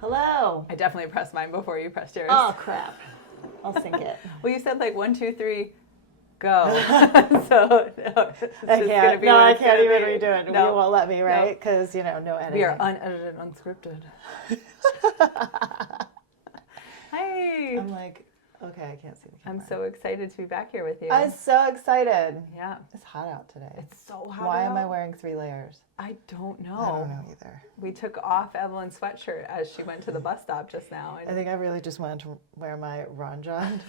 Hello. I definitely pressed mine before you pressed yours. Oh, crap. I'll sync it. Well, you said like 1, 2, 3, go. So no, I can't even redo it. No. You won't let me, right? Because, no editing. We are unedited, unscripted. Hi. I'm like, okay, I can't see the camera. I'm so excited to be back here with you. I'm so excited. Yeah. It's hot out today. It's so hot Why out. am I wearing 3 layers? I don't know. I don't know either. We took off Evelyn's sweatshirt as she went to the bus stop just now. I think I really just wanted to wear my Ranjan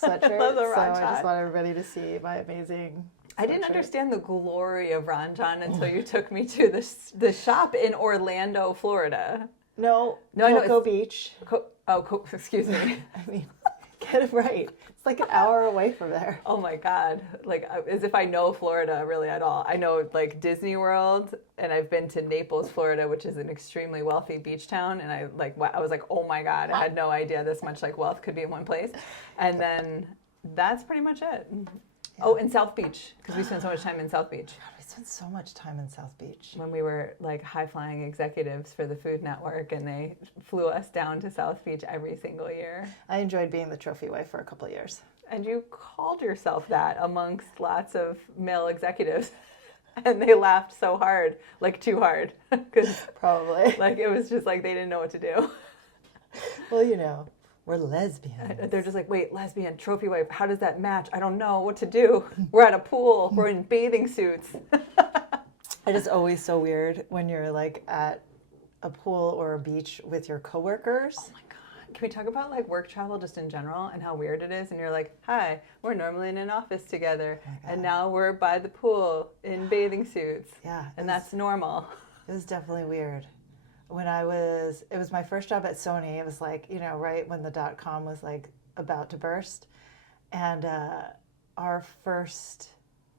sweatshirt. I love the so I Ranjan. just want everybody to see my amazing I didn't sweatshirt. Understand the glory of Ranjan until you took me to the shop in Orlando, Florida. No, I know Cocoa Beach. Excuse me. I mean, get it right. It's like an hour away from there. Oh my God. Like, as if I know Florida really at all. I know like Disney World, and I've been to Naples, Florida, which is an extremely wealthy beach town. And I was like, oh my God, I had no idea this much like wealth could be in one place. And then that's pretty much it. Yeah. Oh, and South Beach, because we spent so much time in South Beach. God, we spent so much time in South Beach. When we were like high-flying executives for the Food Network, and they flew us down to South Beach every single year. I enjoyed being the trophy wife for a couple of years. And you called yourself that amongst lots of male executives. And they laughed so hard, like too hard. Probably. Like it was just like they didn't know what to do. Well, we're lesbians. They're just like, wait, lesbian, trophy wife, how does that match? I don't know what to do. We're at a pool. We're in bathing suits. It is always so weird when you're like at a pool or a beach with your coworkers. Oh my God. Can we talk about like work travel just in general and how weird it is? And you're like, hi, we're normally in an office together. And now we're by the pool in bathing suits. Yeah. And that's normal. It was definitely weird. It was my first job at Sony. It was like, right when the .com was like about to burst. And our first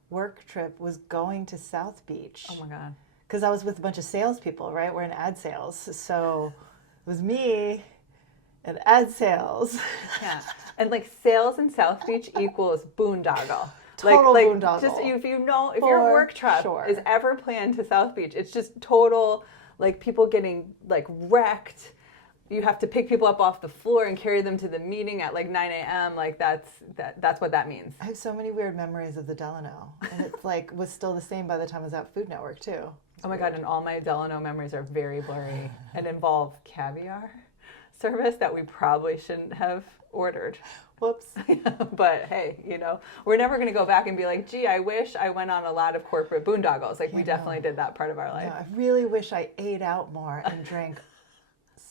work trip was going to South Beach. Oh my God. Because I was with a bunch of salespeople, right? We're in ad sales. So it was me and ad sales. Yeah. And like sales in South Beach equals boondoggle. Total boondoggle. Just if your work trip is ever planned to South Beach, it's just total like people getting like wrecked. You have to pick people up off the floor and carry them to the meeting at like 9 a.m. Like that's what that means. I have so many weird memories of the Delano. And it's like was still the same by the time I was at Food Network too. Oh my God, and all my Delano memories are very blurry and involve caviar service that we probably shouldn't have ordered. Whoops. But hey, we're never going to go back and be like, gee, I wish I went on a lot of corporate boondoggles. Like we definitely did that part of our life. I really wish I ate out more and drank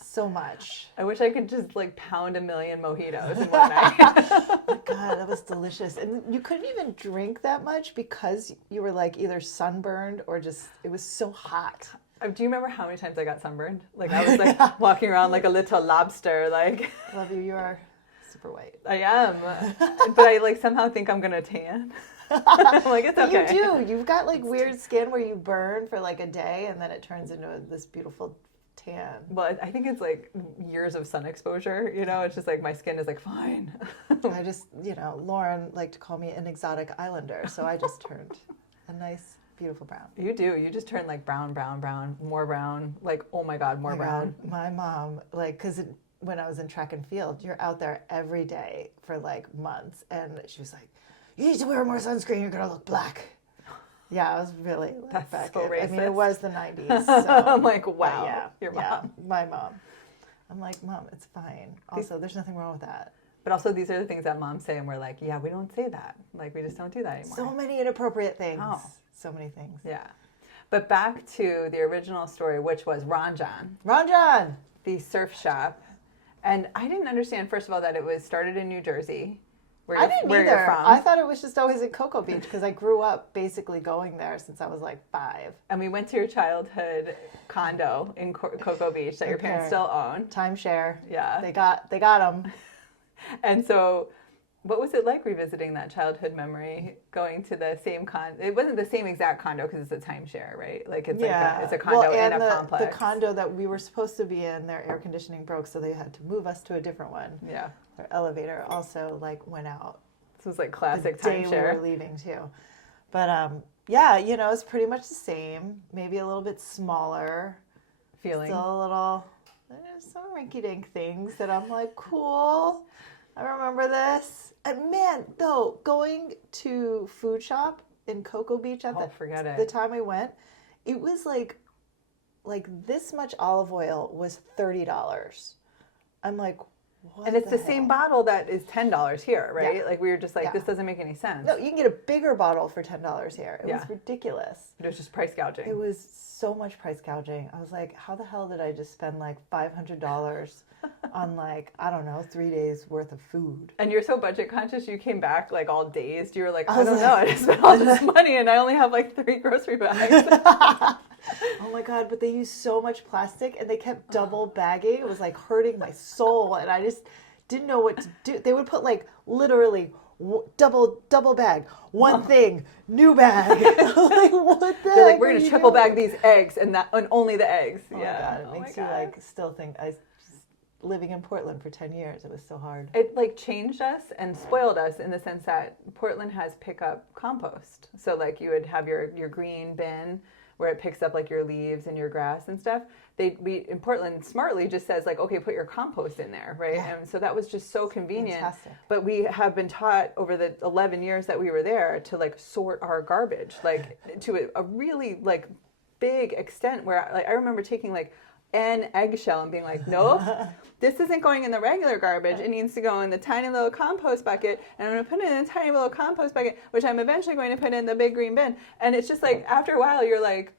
so much. I wish I could just like pound 1 million mojitos in one night. Oh my God, that was delicious. And you couldn't even drink that much because you were like either sunburned or just, it was so hot. Do you remember how many times I got sunburned? Like I was like walking around like a little lobster. Like love you. You are super white. I am, but I like somehow think I'm gonna tan. I'm like it's okay. You do. You've got like weird skin where you burn for like a day and then it turns into this beautiful tan. Well, I think it's like years of sun exposure. It's just like my skin is like fine. I just, Lauren liked to call me an exotic islander, so I just turned a nice, beautiful brown. You do. You just turn like brown, more brown. Like, oh my God, more brown. God. My mom, like, because when I was in track and field, you're out there every day for like months. And she was like, you need to wear more sunscreen. You're going to look black. Yeah, I was really like, that's back. So racist. I mean, it was the 90s. So, I'm like, wow. Yeah, your mom. Yeah, my mom. I'm like, Mom, it's fine. Also, there's nothing wrong with that. But also, these are the things that moms say, and we're like, yeah, we don't say that. Like, we just don't do that anymore. So many inappropriate things. Oh. So many things. Yeah. But back to the original story, which was Ranjan. Ranjan! The surf shop. And I didn't understand, first of all, that it was started in New Jersey. I didn't where either. You're from. I thought it was just always at Cocoa Beach because I grew up basically going there since I was like 5. And we went to your childhood condo in Cocoa Beach that your parents still own. Timeshare. Yeah. They got them. And so what was it like revisiting that childhood memory, going to the same it wasn't the same exact condo because it's a timeshare, right? Like it's it's a condo in a complex. The condo that we were supposed to be in, their air conditioning broke, so they had to move us to a different one. Yeah. Their elevator also like went out. This was like classic the day timeshare. we were leaving too. But yeah, it's pretty much the same. Maybe a little bit smaller. Feeling. Still a little. There's some rinky-dink things that I'm like, cool. I remember this. And man, though, going to food shop in Cocoa Beach at the time we went, it was like this much olive oil was $30. I'm like, what? And it's the hell? same bottle that is $10 here, right? Yeah. Like we were just like, this doesn't make any sense. No, you can get a bigger bottle for $10 here. It was ridiculous. It was just price gouging. It was so much price gouging. I was like, how the hell did I just spend like $500 on like, I don't know, 3 days worth of food? And you're so budget conscious, you came back like all dazed. You were like, I don't know, I just spent all this money and I only have like 3 grocery bags. Oh my God, but they used so much plastic and they kept double bagging. It was like hurting my soul and I just didn't know what to do. They would put like literally double bag, one thing, new bag. Like, what the They're heck like, we're going to triple bag these eggs and only the eggs. Oh my God, it makes you like still think living in Portland for 10 years, it was so hard. It like changed us and spoiled us in the sense that Portland has pickup compost. So like you would have your green bin where it picks up like your leaves and your grass and stuff. We in Portland smartly just says like, okay, put your compost in there, right? Yeah. And so that was just so convenient. Fantastic. But we have been taught over the 11 years that we were there to like sort our garbage, like to a really like big extent where like I remember taking like an eggshell and being like, nope, this isn't going in the regular garbage. It needs to go in the tiny little compost bucket. And I'm going to put it in a tiny little compost bucket, which I'm eventually going to put in the big green bin. And it's just like, after a while, you're like,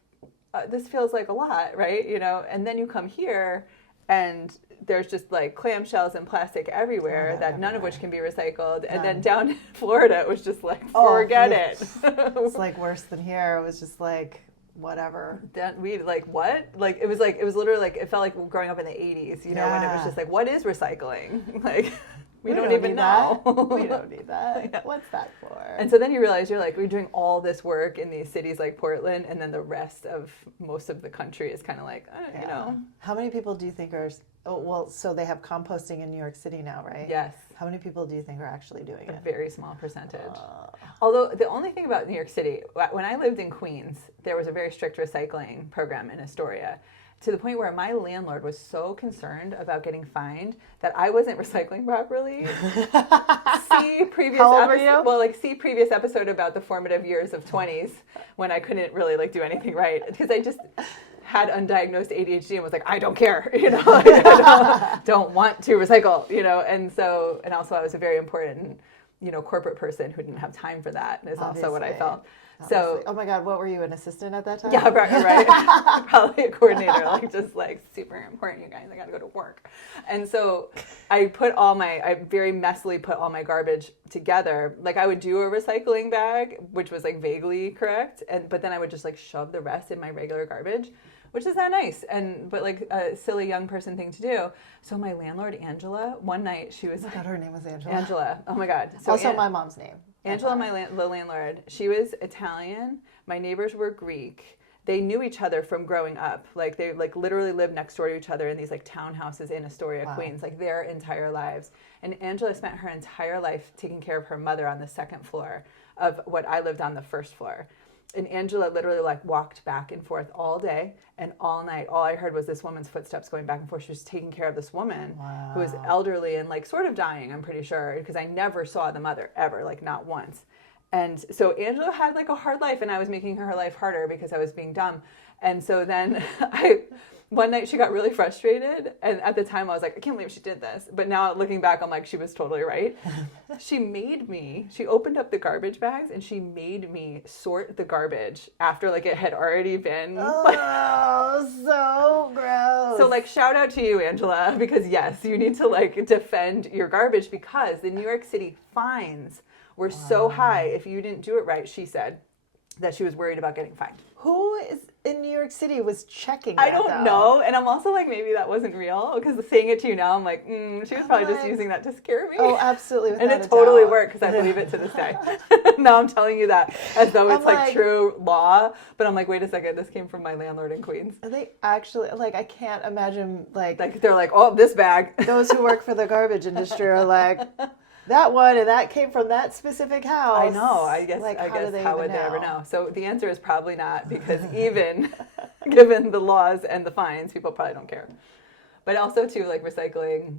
this feels like a lot, right? And then you come here and there's just like clamshells and plastic everywhere none of which can be recycled. And then down in Florida, it was just like, forget it. It's like worse than here. It was just like, whatever. We like what? Like it was literally like it felt like growing up in the 80s, when it was just like, what is recycling? Like we don't even know. We don't need that. Yeah. What's that for? And so then you realize you're like, we're doing all this work in these cities like Portland, and then the rest of most of the country is kind of like, How many people do you think are? Oh, well, so they have composting in New York City now, right? Yes. How many people do you think are actually doing it? A very small percentage. Although the only thing about New York City, when I lived in Queens, there was a very strict recycling program in Astoria, to the point where my landlord was so concerned about getting fined that I wasn't recycling properly. See previous How old were you? Well, like see previous episode about the formative years of 20s when I couldn't really like do anything right because I just had undiagnosed ADHD and was like, I don't care, like, I don't want to recycle, and also I was a very important, corporate person who didn't have time for that is also what I felt. So, oh my God, what were you, an assistant at that time? Yeah, right. Probably a coordinator, like just like super important, you guys, I got to go to work. And so I very messily put all my garbage together. Like I would do a recycling bag, which was like vaguely correct. But then I would just like shove the rest in my regular garbage, which is not nice. But like a silly young person thing to do. So my landlord, Angela, one night she was oh my God, her name was Angela. Angela. Oh my God. So also my mom's name. Angela, the landlord, she was Italian. My neighbors were Greek. They knew each other from growing up. Like they like literally lived next door to each other in these like townhouses in Astoria, Queens, like their entire lives. And Angela spent her entire life taking care of her mother on the second floor of what I lived on the first floor. And Angela literally like walked back and forth all day and all night. All I heard was this woman's footsteps going back and forth. She was taking care of this woman who was elderly and like sort of dying, I'm pretty sure, because I never saw the mother ever, like not once. And so Angela had like a hard life and I was making her life harder because I was being dumb. And so then one night she got really frustrated. And at the time I was like, I can't believe she did this. But now looking back, I'm like, she was totally right. She opened up the garbage bags and she made me sort the garbage after like it had already been. Oh, so gross. So like shout out to you, Angela, because yes, you need to like defend your garbage because the New York City fines were so high if you didn't do it right, she said, that she was worried about getting fined. Who is in New York City was checking that, I don't know. And I'm also like, maybe that wasn't real. Because saying it to you now, I'm like, she was probably just using that to scare me. Oh, absolutely. And it totally worked because I believe it to this day. Now I'm telling you that as though it's like true law. But I'm like, wait a second, this came from my landlord in Queens. Are they actually, like, I can't imagine, like they're like, oh, this bag. Those who work for the garbage industry are like, that one, and that came from that specific house. I know. I guess. Like, I how guess how would they ever know? know? So the answer is probably not, because even given the laws and the fines, people probably don't care. But also too, like recycling.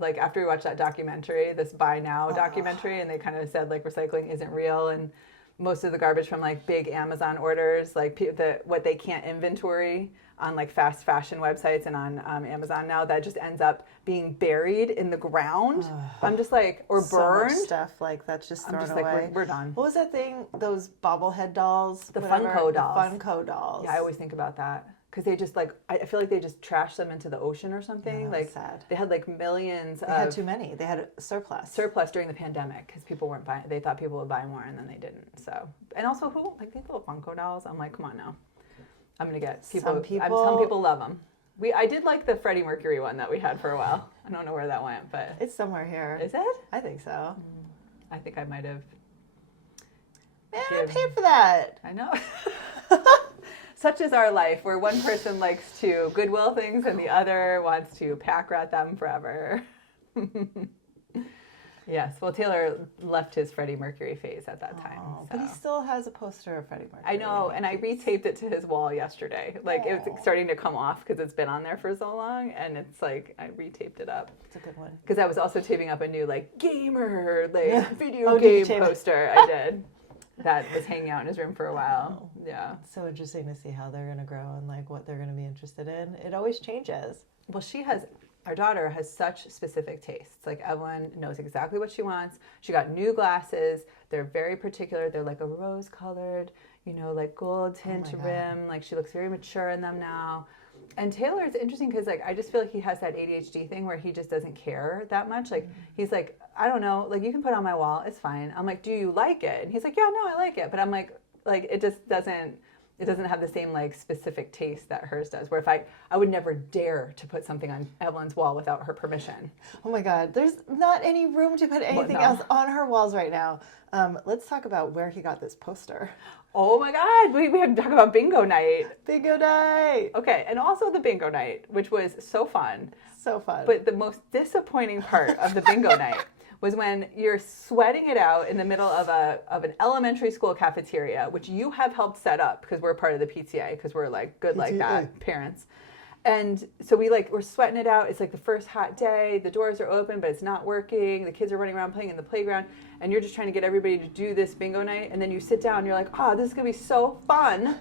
Like after we watched that documentary, this Buy Now documentary, and they kind of said like recycling isn't real, and most of the garbage from like big Amazon orders, like what they can't inventory on like fast fashion websites and on Amazon now, that just ends up being buried in the ground. I'm just like, or So burned. much stuff like that's just thrown I'm just away. like, we're done. What was that thing? Those bobblehead dolls? The whatever? Funko dolls. The Funko dolls. Yeah, I always think about that. Because they just like, I feel like they just trashed them into the ocean or something. Yeah, like sad. They had like millions They of had too many. They had a surplus. during the pandemic because people weren't buying. They thought people would buy more and then they didn't. So, and also who like these little Funko dolls? I'm like, come on now. I'm gonna get people. Some people love them. I did like the Freddie Mercury one that we had for a while. I don't know where that went, but It's somewhere here. is it? I think so. I think I might have. Man, I paid for that. I know. Such is our life, where one person likes to Goodwill things and the other wants to pack rat them forever. Yes, well, Taylor left his Freddie Mercury phase at that time. Oh, So. but he still has a poster of Freddie Mercury. I know, and I retaped it to his wall yesterday. Like, it was starting to come off because it's been on there for so long, and it's like, I retaped it up. It's a good one. Because I was also taping up a new, like, gamer, like, video Oh, did you game tape it? poster. I did. That was hanging out in his room for a while. Yeah. It's so interesting to see how they're going to grow and like what they're going to be interested in. It always changes. Well, our daughter has such specific tastes. Like, Evelyn knows exactly what she wants. She got new glasses. They're very particular. They're like a rose colored, like gold tint rim. Like, she looks very mature in them now. And Taylor is interesting because, like, I just feel like he has that ADHD thing where he just doesn't care that much. Like, he's like, I don't know, like, you can put it on my wall. It's fine. I'm like, do you like it? And he's like, yeah, no, I like it. But I'm like, it just doesn't. It doesn't have the same like specific taste that hers does. Where if I would never dare to put something on Evelyn's wall without her permission. Oh my God, there's not any room to put anything else on her walls right now. Let's talk about where he got this poster. Oh my God, we have to talk about bingo night. Bingo night. Okay, and also the bingo night, which was so fun. So fun. But the most disappointing part of the bingo night was when you're sweating it out in the middle of an elementary school cafeteria, which you have helped set up because we're part of the PTA, because we're like good like that parents. And so we're sweating it out. It's like the first hot day. The doors are open, but it's not working. The kids are running around playing in the playground, and you're just trying to get everybody to do this bingo night. And then you sit down, and you're like, oh, this is gonna be so fun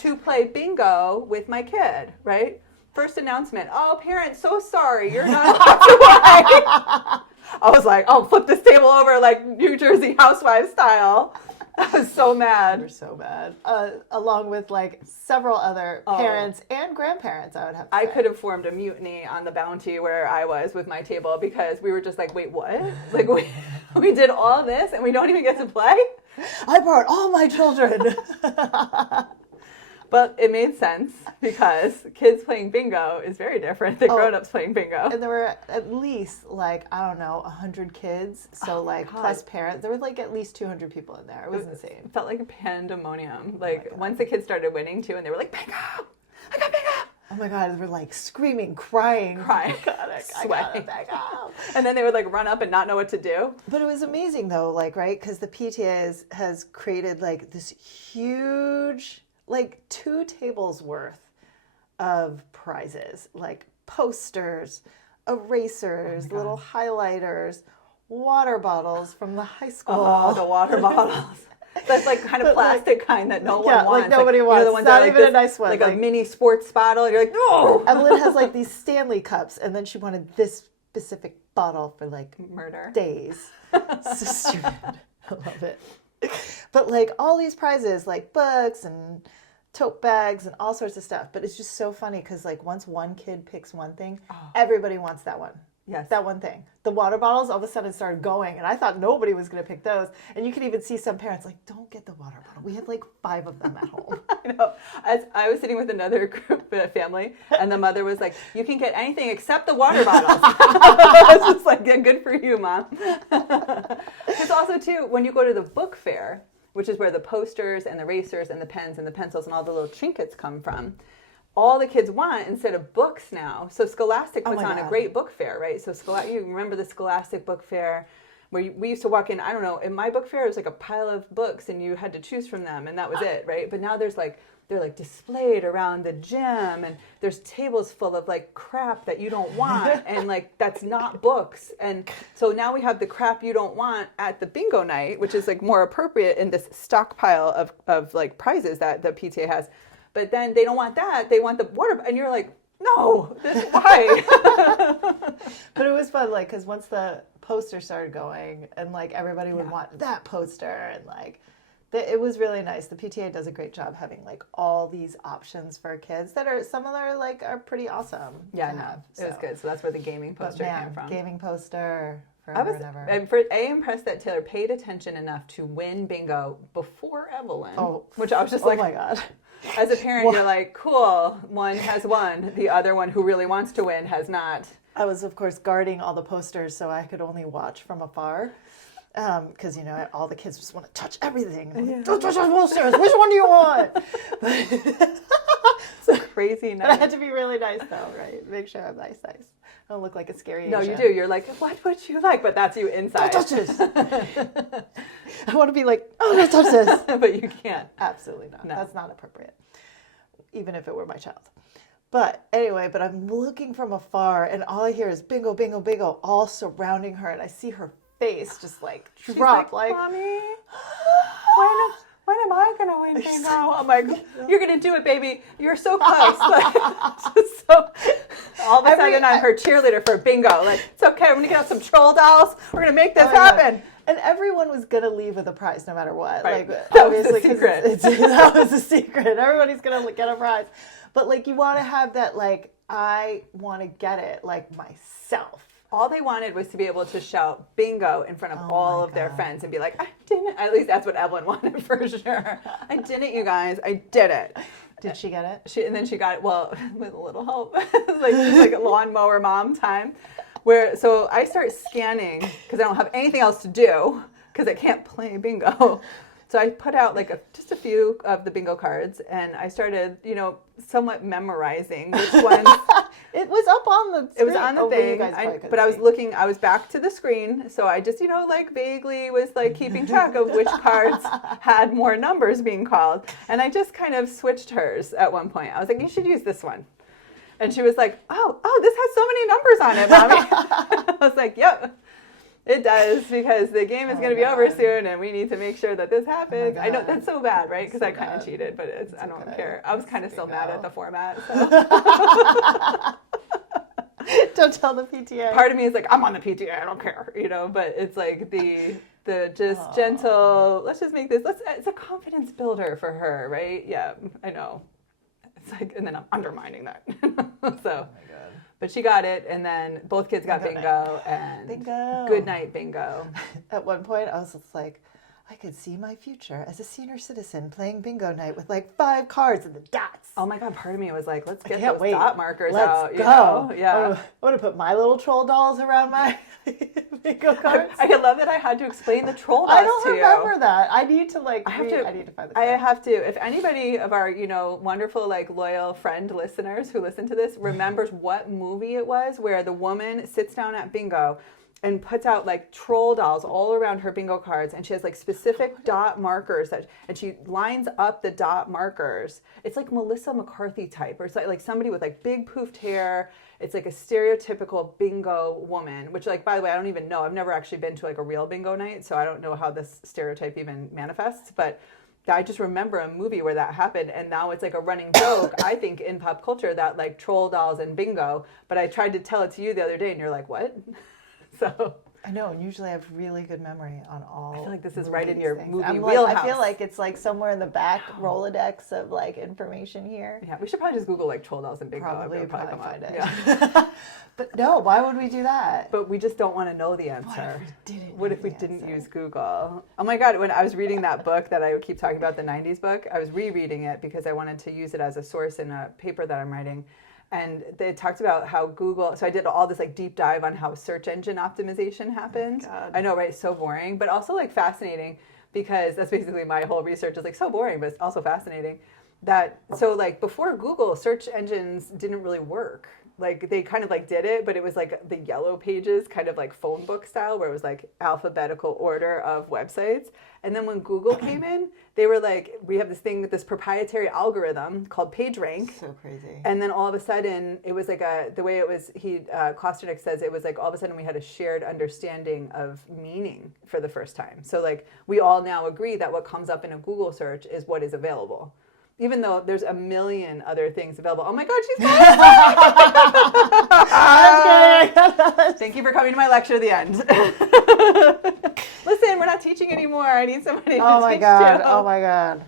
to play bingo with my kid, right? First announcement. Oh, parents, so sorry, you're not allowed to play. I was like, oh, flip this table over like New Jersey Housewives style. I was so mad. You're so bad. Along with like several other parents and grandparents, I would have to say. I could have formed a mutiny on the Bounty where I was with my table, because we were just like, wait, what? Like, we did all this and we don't even get to play? I brought all my children. But it made sense because kids playing bingo is very different than grown-ups playing bingo. And there were at least like, I don't know, 100 kids. So plus parents. There were like at least 200 people in there. It was insane. It felt like a pandemonium. Like once the kids started winning too, and they were like, bingo! I got bingo! Oh my God, they were like screaming, crying. I got it, bingo! And then they would like run up and not know what to do. But it was amazing though, like, right? Because the PTA has created like this huge, like 2 tables worth of prizes, like posters, erasers, little highlighters, water bottles from the high school. Oh, the water bottles. That's like kind of plastic kind that no one wants. Like nobody wants. The ones Not that even a nice one. Like a mini sports bottle. And you're like, no! Evelyn has like these Stanley cups, and then she wanted this specific bottle for like murder days. So stupid. I love it. But like all these prizes, like books and tote bags and all sorts of stuff. But it's just so funny because like once one kid picks one thing, everybody wants that one. Yes. That one thing. The water bottles all of a sudden started going, and I thought nobody was going to pick those. And you could even see some parents like, don't get the water bottle. We have like 5 of them at home. I know. As I was sitting with another group, family, and the mother was like, you can get anything except the water bottles. I was just like, yeah, good for you, Mom. It's also, too, when you go to the book fair, which is where the posters and the erasers and the pens and the pencils and all the little trinkets come from, all the kids want instead of books now. So Scholastic puts on a great book fair, right? So you remember the Scholastic book fair where we used to walk in, I don't know, in my book fair, it was like a pile of books and you had to choose from them and that was it, right? But now they're like displayed around the gym and there's tables full of like crap that you don't want and like that's not books. And so now we have the crap you don't want at the bingo night, which is like more appropriate in this stockpile of like prizes that the PTA has. But then they don't want that. They want the water. And you're like, no, why? But it was fun, like, because once the poster started going and like everybody would want that poster and like, it was really nice. The PTA does a great job having like all these options for kids that are some of them are pretty awesome. Yeah, no, it was good. So that's where the gaming poster came from. Gaming poster forever and ever. I'm impressed that Taylor paid attention enough to win bingo before Evelyn. Which I was just like, oh my god. As a parent, you're like, cool. One has won. The other one, who really wants to win, has not. I was of course guarding all the posters, so I could only watch from afar. Because all the kids just want to touch everything. Like, don't touch those posters. Which one do you want? It's a crazy night. But I had to be really nice though, right? Make sure I'm nice. I don't look like a scary No, Asian. you do. You're like, what would you like? But that's you inside. Don't touch this. I want to be like, oh, don't touch this. But you can't. Absolutely not. No. That's not appropriate. Even if it were my child. But anyway, I'm looking from afar and all I hear is bingo, bingo, bingo, all surrounding her. And I see her face just like drop, like, Mommy, when am I going to win bingo? I'm like, you're going to do it, baby. You're so close. Like, so all of a sudden I'm her cheerleader for bingo. Like, it's okay. I'm going to get out some troll dolls. We're going to make this happen. God. And everyone was going to leave with a prize no matter what. Right. Like, That obviously, was the secret. That was the secret. Everybody's going to get a prize. But like, you want to have that, like, I want to get it, like, myself. All they wanted was to be able to shout bingo in front of all of their friends and be like, I didn't. At least that's what Evelyn wanted for sure. I did it, you guys. I did it. Did she get it? And then she got it, well, with a little help. like a lawnmower mom time. So I start scanning because I don't have anything else to do because I can't play bingo. So I put out like just a few of the bingo cards and I started, somewhat memorizing which ones. It was up on the screen. It was on the thing, but I was back to the screen. So I just, like vaguely was like keeping track of which cards had more numbers being called. And I just kind of switched hers at one point. I was like, you should use this one. And she was like, oh, this has so many numbers on it, Mommy. I was like, yep. It does, because the game is going to be over soon, and we need to make sure that this happens. I know that's so bad, right? Because I kind of cheated, but I don't care. I was kind of still mad at the format. So. Don't tell the PTA. Part of me is like, I'm on the PTA, I don't care, But it's like the just gentle. Let's just make this. It's a confidence builder for her, right? Yeah, I know. It's like, and then I'm undermining that. So. But she got it, and then both kids got bingo, and good night bingo. At one point, I was just like, I could see my future as a senior citizen playing bingo night with like 5 cards and the dots. Oh my God, part of me was like, let's get those dot markers out. Let's go. Yeah. I want to put my little troll dolls around my bingo cards. I love that I had to explain the troll dolls to you. I don't remember that. I need to I need to find the card. I have to. If anybody of our, wonderful, like, loyal friend listeners who listen to this remembers what movie it was where the woman sits down at bingo and puts out like troll dolls all around her bingo cards, and she has like specific dot markers and she lines up the dot markers. It's like Melissa McCarthy type, or it's like somebody with like big poofed hair. It's like a stereotypical bingo woman, which, like, by the way, I don't even know. I've never actually been to like a real bingo night, so I don't know how this stereotype even manifests, but I just remember a movie where that happened, and now it's like a running joke, I think, in pop culture, that like troll dolls and bingo. But I tried to tell it to you the other day, and you're like, what? So I know, and usually I have really good memory on all. I feel like this is right in your movie wheelhouse. I feel like it's like somewhere in the back Rolodex of like information here. Yeah, we should probably just Google like troll dolls and bingo. Probably find it. Yeah. But no, why would we do that? But we just don't want to know the answer. What if we didn't use Google? Oh my God, when I was reading that book that I would keep talking about, the 90s book, I was rereading it because I wanted to use it as a source in a paper that I'm writing. And they talked about how Google, so I did all this like deep dive on how search engine optimization happens. Oh, I know, right? So boring, but also like fascinating, because that's basically my whole research is like so boring, but it's also fascinating. So like before Google, search engines didn't really work. like they kind of like did it, but it was like the yellow pages, kind of like phone book style, where it was like alphabetical order of websites. And then when Google came in, they were like, we have this thing with this proprietary algorithm called PageRank. So crazy. And then all of a sudden, it was like the way it was, Klosternik says it was like all of a sudden we had a shared understanding of meaning for the first time. So like we all now agree that what comes up in a Google search is what is available. Even though there's a million other things available. Oh my God, she's so Thank you for coming to my lecture at the end. Listen, we're not teaching anymore. I need somebody to teach God. you. Oh my God.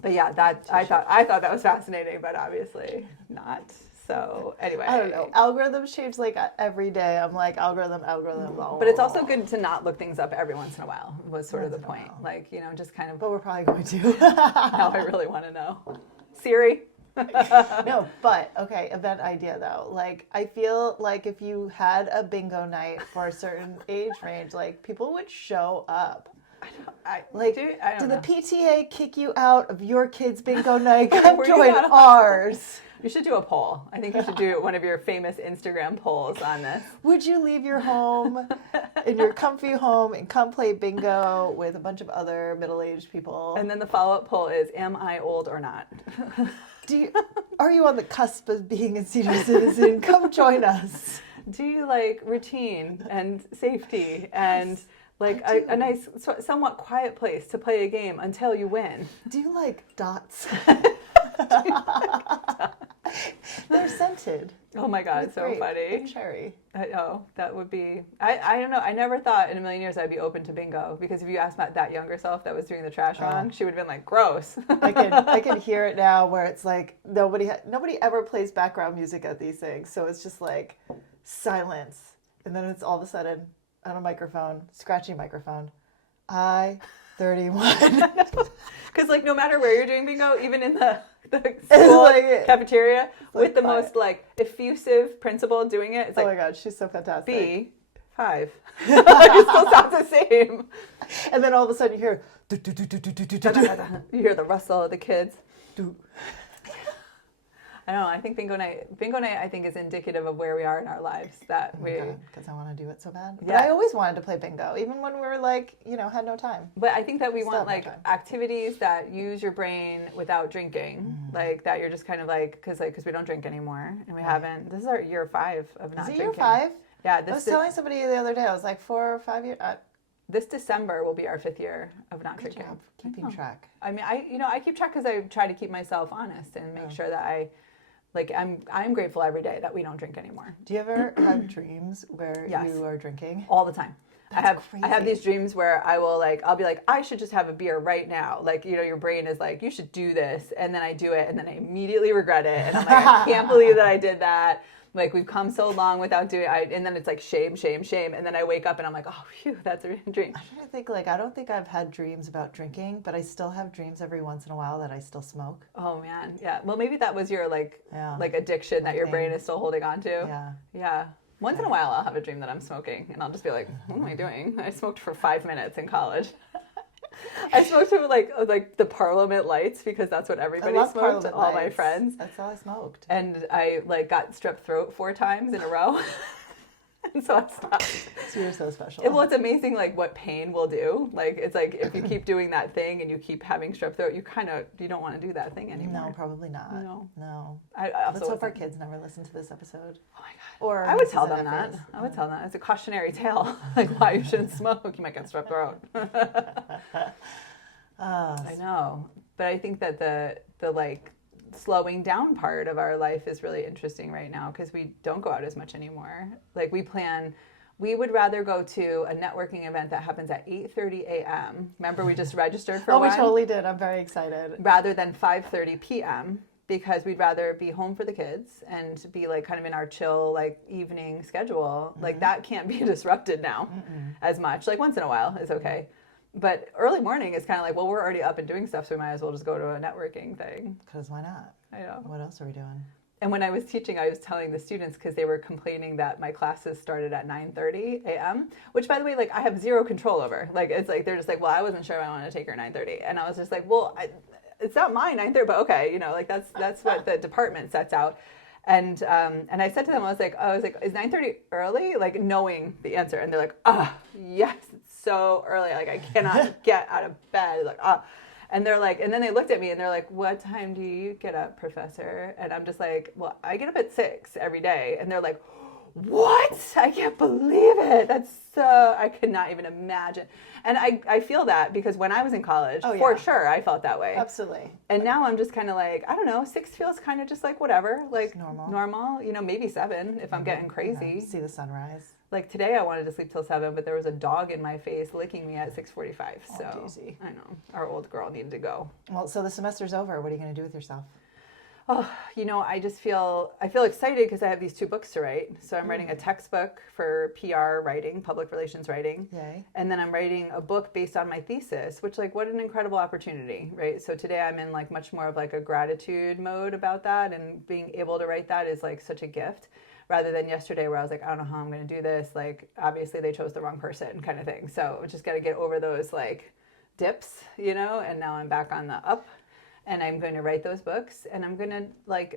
But yeah, that I thought that was fascinating, but obviously not. So anyway, I don't know. Algorithms change like every day. I'm like algorithm. Oh. But it's also good to not look things up every once in a while. Was sort of the point. Like just kind of. But we're probably going to. Now I really want to know. Siri. No, but okay. Event idea though. Like I feel like if you had a bingo night for a certain age range, like people would show up. I Did don't know. the PTA kick you out of your kid's bingo night? Come join ours. You should do a poll. I think you should do one of your famous Instagram polls on this. Would you leave your home, in your comfy home, and come play bingo with a bunch of other middle-aged people? And then the follow-up poll is, am I old or not? Are you on the cusp of being a senior citizen? Come join us. Do you like routine and safety and like a nice, somewhat quiet place to play a game until you win? Do you like dots? They're scented. Oh my God, With so grape funny. and cherry. That would be, I don't know. I never thought in a million years I'd be open to bingo, because if you asked that younger self that was doing the trash wrong, she would have been like, gross. I can hear it now where it's like nobody ever plays background music at these things. So it's just like silence. And then it's all of a sudden on a microphone, scratchy microphone. 31. Because like no matter where you're doing bingo, even in the school cafeteria, with the most like effusive principal doing it, it's like, oh my God, she's so fantastic. B5. It still sounds the same. And then all of a sudden you hear you hear the rustle of the kids. I don't know. I think bingo night, I think, is indicative of where we are in our lives. That because I want to do it so bad. Yeah. But I always wanted to play bingo, even when we were like, had no time. But I think that we want like time. activities that use your brain without drinking, like that you're just kind of like because we don't drink anymore, and we haven't. This is our year 5 of not drinking. Year 5? Yeah. I was telling somebody the other day. I was like 4 or 5 years. This December will be our 5th year of not drinking. Job keeping track. I mean, I keep track because I try to keep myself honest and make sure that I'm grateful every day that we don't drink anymore. Do you ever have dreams where Yes. you are drinking? All the time. That's I have these dreams where I'll be like, I should just have a beer right now. Like, your brain is like, you should do this. And then I do it and then I immediately regret it. And I'm like, I can't believe that I did that. Like, we've come so long without doing it. And then it's like shame. And then I wake up and I'm like, oh, phew, that's a dream. I'm trying to think, I don't think I've had dreams about drinking, but I still have dreams every once in a while that I still smoke. Oh, man. Yeah. Well, maybe that was your, like addiction that your thing. brain is still holding on to. Yeah. Yeah. Once in a while, I'll have a dream that I'm smoking, and I'll just be like, what am I doing? I smoked for 5 minutes in college. I smoked with like the Parliament lights because that's what everybody smoked. All my friends. That's all I smoked. And I got strep throat 4 times in a row. And so I stopped. So you're so special. Well, it's amazing what pain will do. Like it's like if you keep doing that thing and you keep having strep throat, you don't want to do that thing anymore. No, probably not. No. Let's hope our kids never listen to this episode. Oh my God. Or I would tell them that. It's a cautionary tale, like why you shouldn't smoke. You might get strep throat. I know, but I think that the slowing down part of our life is really interesting right now because we don't go out as much anymore. Like we would rather go to a networking event that happens at 8:30 a.m. Remember, we just registered for one? Oh, we totally did. I'm very excited. Rather than 5:30 p.m. because we'd rather be home for the kids and be kind of in our chill evening schedule. Mm-hmm. That can't be disrupted now as much. Once in a while is okay. But early morning is kind of well, we're already up and doing stuff, so we might as well just go to a networking thing. Because why not? I know. What else are we doing? And when I was teaching, I was telling the students because they were complaining that my classes started at 9:30 a.m., which, by the way, I have zero control over. It's they're just well, I wasn't sure I wanted to take her 9:30. And I was just well, it's not mine 9:30, but okay, that's what the department sets out. And I said to them, I was like, is 9:30 early? Like knowing the answer. And they're like, yes, it's so early. Like I cannot get out of bed. Like, And they're like, and then they looked at me and they're like, what time do you get up, Professor? And I'm just like, well, I get up at 6 every day. And they're like, what? I can't believe it. That's so, I could not even imagine. And I feel that because when I was in college, for sure, I felt that way. Absolutely. And now I'm just kind of like, I don't know, 6 feels kind of just like whatever, like normal, maybe 7 if I'm getting crazy. See the sunrise. Like today I wanted to sleep till 7, but there was a dog in my face licking me at 6:45. So Daisy. I know, our old girl needed to go. Well, so the semester's over. What are you going to do with yourself? Oh, I just feel excited because I have these 2 books to write. So I'm writing a textbook for PR writing, public relations writing. Yay. And then I'm writing a book based on my thesis, which like what an incredible opportunity, right? So today I'm in like much more of like a gratitude mode about that, and being able to write that is like such a gift rather than yesterday where I was like, I don't know how I'm going to do this. Like obviously they chose the wrong person kind of thing. So I just got to get over those like dips, and now I'm back on the up. And I'm going to write those books, and I'm going to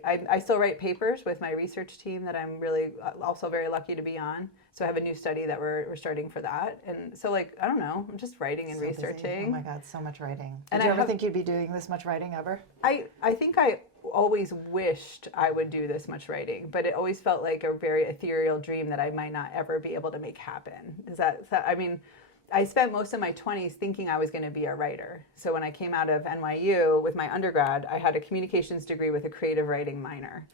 I still write papers with my research team that I'm really also very lucky to be on. So I have a new study that we're starting for that. And so I don't know, I'm just writing and researching. Busy. Oh my God, so much writing. Did you ever think you'd be doing this much writing ever? I think I always wished I would do this much writing, but it always felt like a very ethereal dream that I might not ever be able to make happen. I spent most of my 20s thinking I was going to be a writer. So when I came out of NYU with my undergrad, I had a communications degree with a creative writing minor.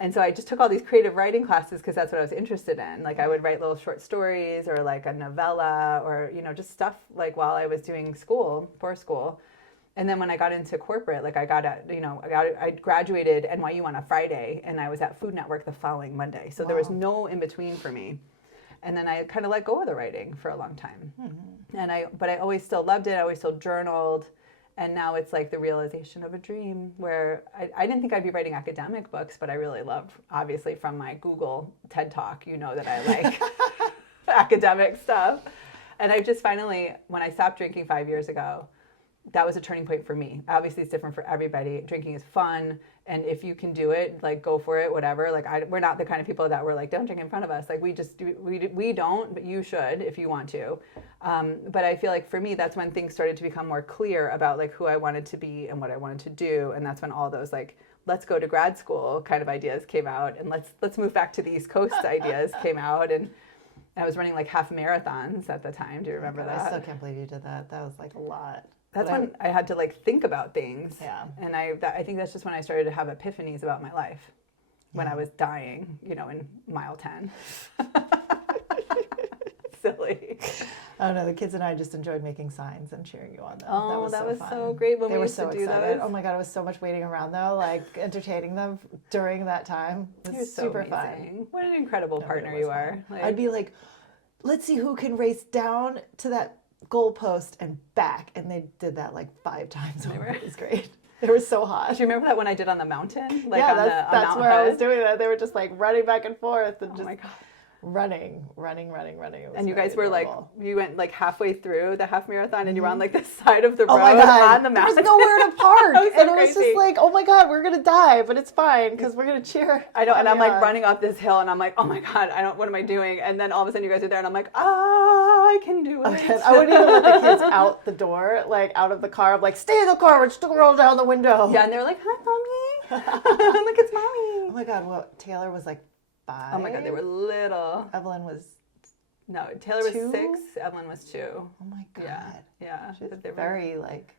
And so I just took all these creative writing classes because that's what I was interested in. Like I would write little short stories or like a novella or, just stuff like while I was doing school. And then when I got into corporate, like I graduated NYU on a Friday and I was at Food Network the following Monday. So there was no in between for me. And then I kind of let go of the writing for a long time. Mm-hmm. But I always still loved it. I always still journaled. And now it's like the realization of a dream where I didn't think I'd be writing academic books, but I really love, obviously from my Google TED Talk, that I like academic stuff. And I just finally, when I stopped drinking 5 years ago, that was a turning point for me. Obviously it's different for everybody. Drinking is fun. And if you can do it, like go for it, whatever. Like we're not the kind of people that were like, don't drink in front of us. Like we just do, we don't, but you should if you want to. But I feel like for me, that's when things started to become more clear about like who I wanted to be and what I wanted to do. And that's when all those like, let's go to grad school kind of ideas came out, and let's move back to the East Coast ideas came out. And I was running like half marathons at the time. Do you remember that? I still can't believe you did that. That was like a lot. That's when I had to like think about things. Yeah. And I think that's just when I started to have epiphanies about my life. When I was dying, in mile 10. Silly. I don't know. The kids and I just enjoyed making signs and cheering you on. Oh, that was fun. so great when they we were used so to do excited. those. Oh my God, it was so much waiting around though, like entertaining them during that time. It was super fun. What an incredible partner you are. Like, I'd be like, let's see who can race down to that goalpost and back, and they did that like 5 times over. It was great. It was so hot. Do you remember that when I did on the mountain? Like yeah, that's where I was doing that. They were just like running back and forth and oh just my God. running. It was and you guys were adorable. like, you went like halfway through the half marathon, and you were on like the side of the road oh my God. on the mountain. There was nowhere to park, and it was crazy. just like, oh my God, we're gonna die, but it's fine because we're gonna cheer. I know, and I'm like running up this hill, and I'm like, oh my God, what am I doing? And then all of a sudden, you guys are there, and I'm like, I can do it. Okay. I wouldn't even let the kids out the door, like out of the car. I'm like, stay in the car, we're just gonna roll down the window. Yeah, and they're like, hi, mommy. Look, it's mommy. Oh my God, well, Taylor was like 5. Oh my God, they were little. Evelyn was No, Taylor was 2? 6, Evelyn was 2. Oh my God. Yeah. She's very like.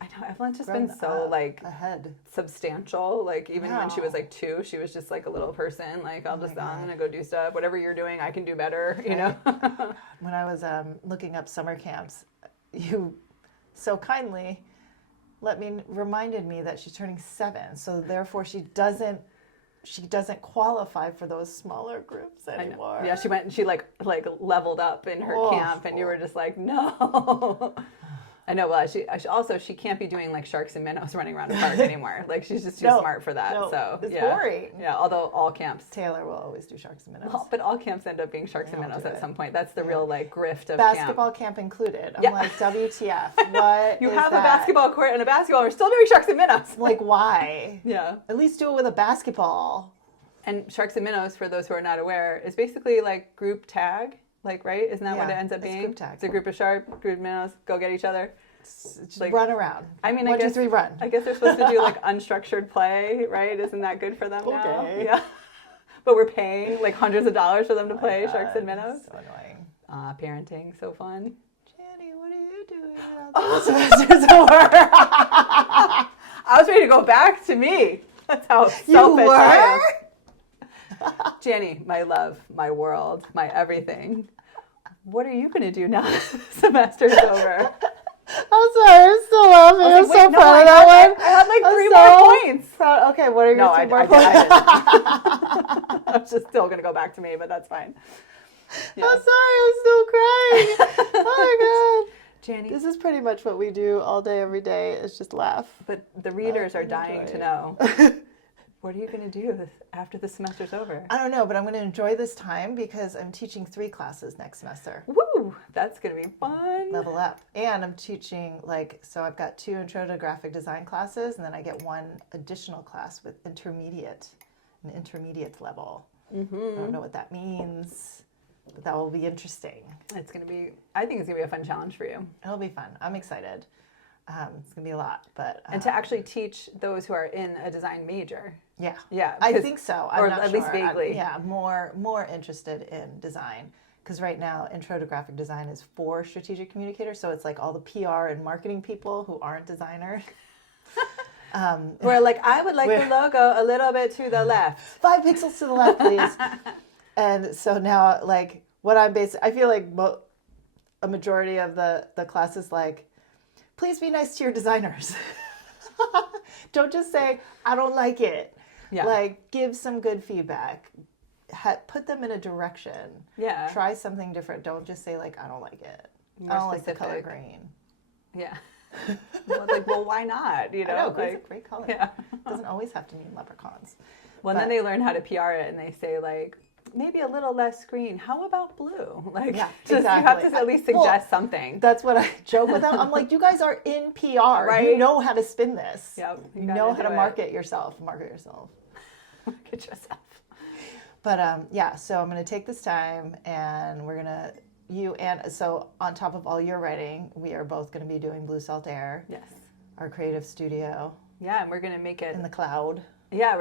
I know, Evelyn's just been so like ahead, substantial. Like even when she was like 2, she was just like a little person. Like I'm gonna go do stuff. Whatever you're doing, I can do better. You know. When I was looking up summer camps, you so kindly reminded me that she's turning 7, so therefore she doesn't qualify for those smaller groups anymore. Yeah, she went and she like leveled up in her camp, and you were just like, no. I know. Well, she can't be doing like sharks and minnows running around the park anymore. Like she's just too smart for that. No, so it's yeah. boring. Yeah. Although all camps. Taylor will always do sharks and minnows. Well, but all camps end up being sharks and minnows at some point. That's the real like grift of basketball camp included. I'm like, WTF? What? You is have that? a basketball court and a basketball. We're still doing sharks and minnows. Like, why? Yeah. At least do it with a basketball. And sharks and minnows, for those who are not aware, is basically like group tag. Like, right? Isn't that what it ends up being? Group tag. It's a group of sharks, group of minnows, go get each other. Just like, run around. I mean, 1, 2, 3, run. I guess they're supposed to do like unstructured play, right? Isn't that good for them now? Okay. Yeah. But we're paying like hundreds of dollars for them to play sharks and minnows. So annoying. Parenting, so fun. Jenny, what are you doing now that the semester's over? I was ready to go back to me. That's how selfish I am. Jenny, my love, my world, my everything. What are you going to do now that the semester's over? I'm sorry, I'm still laughing. I'm so proud of that one. I had like 3 more points. Proud. Okay, what are your 3 more points? I'm just still going to go back to me, but that's fine. Yeah. I'm sorry, I'm still crying. Oh my God. Jenny. This is pretty much what we do all day, every day, is just laugh. But the readers are dying to know. What are you going to do after the semester's over? I don't know, but I'm going to enjoy this time because I'm teaching 3 classes next semester. Woo! That's going to be fun. Level up. And I'm teaching, so I've got 2 intro to graphic design classes, and then I get 1 additional class with an intermediate level. Mm-hmm. I don't know what that means, but that will be interesting. I think it's going to be a fun challenge for you. It'll be fun. I'm excited. It's going to be a lot, but... and to actually teach those who are in a design major. Yeah. Yeah. I think so. I'm or not at sure. least vaguely. More interested in design. Because right now, intro to graphic design is for strategic communicators. So it's like all the PR and marketing people who aren't designers. We're like, I would like the logo a little bit to the left. 5 pixels to the left, please. And so now, what I'm I feel like a majority of the class is like, please be nice to your designers. Don't just say, I don't like it. Yeah. Give some good feedback. Put them in a direction. Yeah. Try something different. Don't just say, I don't like it. I don't like the color green. Yeah. Well, why not? You know, I know, green's a great color. Yeah. It doesn't always have to mean leprechauns. Well, then they learn how to PR it, and they say, maybe a little less green. How about blue? Yeah, exactly. You have to at least suggest something. That's what I joke with them. I'm like, you guys are in PR. Right? You know how to spin this. Yep, you know how to market yourself. Market yourself. Market yourself. But so I'm going to take this time, and we're going to, so on top of all your writing, we are both going to be doing Blue Salt Air. Yes. Our creative studio. Yeah, and we're going to make it. In the cloud. Yeah,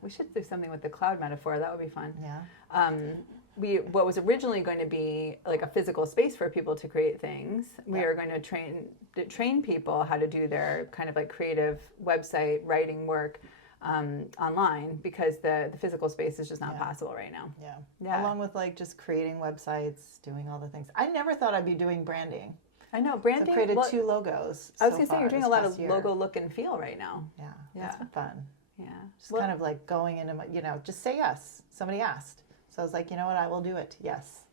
we should do something with the cloud metaphor. That would be fun. Yeah. What was originally going to be like a physical space for people to create things, we are going to train people how to do their kind of creative website writing work online, because the physical space is just not possible right now. Yeah. Along with just creating websites, doing all the things. I never thought I'd be doing branding. I know, branding. So I've created 2 logos. I was going to say, you're doing a lot of logo look and feel right now. Yeah. That's been fun. Yeah. Just kind of going into just say yes. Somebody asked. So I was like, you know what, I will do it. Yes.